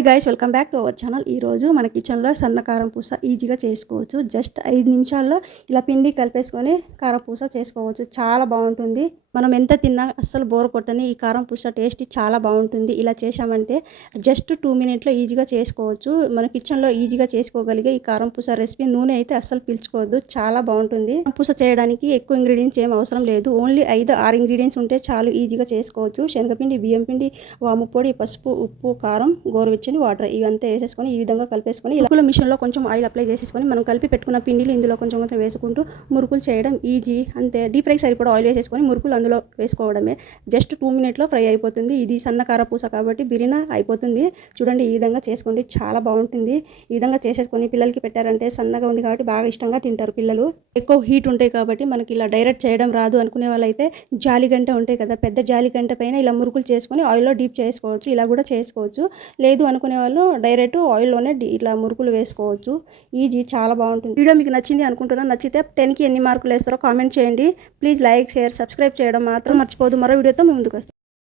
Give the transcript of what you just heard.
Hi guys, welcome back to our channel. ఈరోజు మన కిచెన్లో సన్న కారం పూస ఈజీగా చేసుకోవచ్చు. జస్ట్ 5 నిమిషాల్లో ఇలా పిండి కలిపేసుకొని కారం పూస చేసుకోవచ్చు. చాలా బాగుంటుంది. మనం ఎంత తిన్నా అస్సలు బోర్ కొట్టని ఈ కారం పూస టేస్ట్ చాలా బాగుంటుంది. ఇలా చేసామంటే జస్ట్ 2 మినిట్లో ఈజీగా చేసుకోవచ్చు. మన కిచెన్లో ఈజీగా చేసుకోగలిగే ఈ కారం పూస రెసిపీ నూనె అయితే అస్సలు పీల్చుకోవద్దు. చాలా బాగుంటుంది. కారం పూస చేయడానికి ఎక్కువ ఇంగ్రీడియంట్స్ ఏం అవసరం లేదు. ఓన్లీ 5-6 ఇంగ్రీడియంట్స్ ఉంటే చాలు, ఈజీగా చేసుకోవచ్చు. శనగపిండి, బియ్యం పిండి, వాము పొడి, పసుపు, ఉప్పు, కారం, గోరువెచ్చని వాటర్ ఇవంతా వేసేసుకొని ఈ విధంగా కలిపేసుకొని ఇలా మిషన్లో కొంచెం ఆయిల్ అప్లై చేసేసుకొని మనం కలిపి పెట్టుకున్న పిండిలు ఇందులో కొంచెం కొంచెం వేసుకుంటూ మురుకులు చేయడం ఈజీ. అంతే. డీప్ ఫ్రైకి సరిపడా ఆయిల్ వేసేసుకొని మురుకులు అందులో వేసుకోవడమే. జస్ట్ 2 మినిట్లో ఫ్రై అయిపోతుంది. ఇది సన్న కారపూస కాబట్టి బిరిన అయిపోతుంది. చూడండి, ఈ విధంగా చేసుకోండి, చాలా బాగుంటుంది. ఈ విధంగా చేసేసుకొని పిల్లలకి పెట్టారంటే సన్నగా ఉంది కాబట్టి బాగా ఇష్టంగా తింటారు పిల్లలు. ఎక్కువ హీట్ ఉంటాయి కాబట్టి మనకి ఇలా డైరెక్ట్ చేయడం రాదు అనుకునే వాళ్ళైతే జాలిగంట ఉంటాయి కదా, పెద్ద జాలిగంట పైన ఇలా మురుకులు చేసుకొని ఆయిల్లో డీప్ చేసుకోవచ్చు. ఇలా కూడా చేసుకోవచ్చు. లేదు అనుకునే వాళ్ళు డైరెక్ట్ ఆయిల్లోనే ఇలా మురుకులు వేసుకోవచ్చు. ఈజీ, చాలా బాగుంటుంది. వీడియో మీకు నచ్చింది అనుకుంటున్నాను. నచ్చితే 10కి ఎన్ని మార్కులు వేస్తారో కామెంట్ చేయండి. ప్లీజ్ లైక్, షేర్, సబ్స్క్రైబ్ చేయడం మాత్రం మర్చిపోదు. మరో వీడియోతో ముందుకు వస్తాను.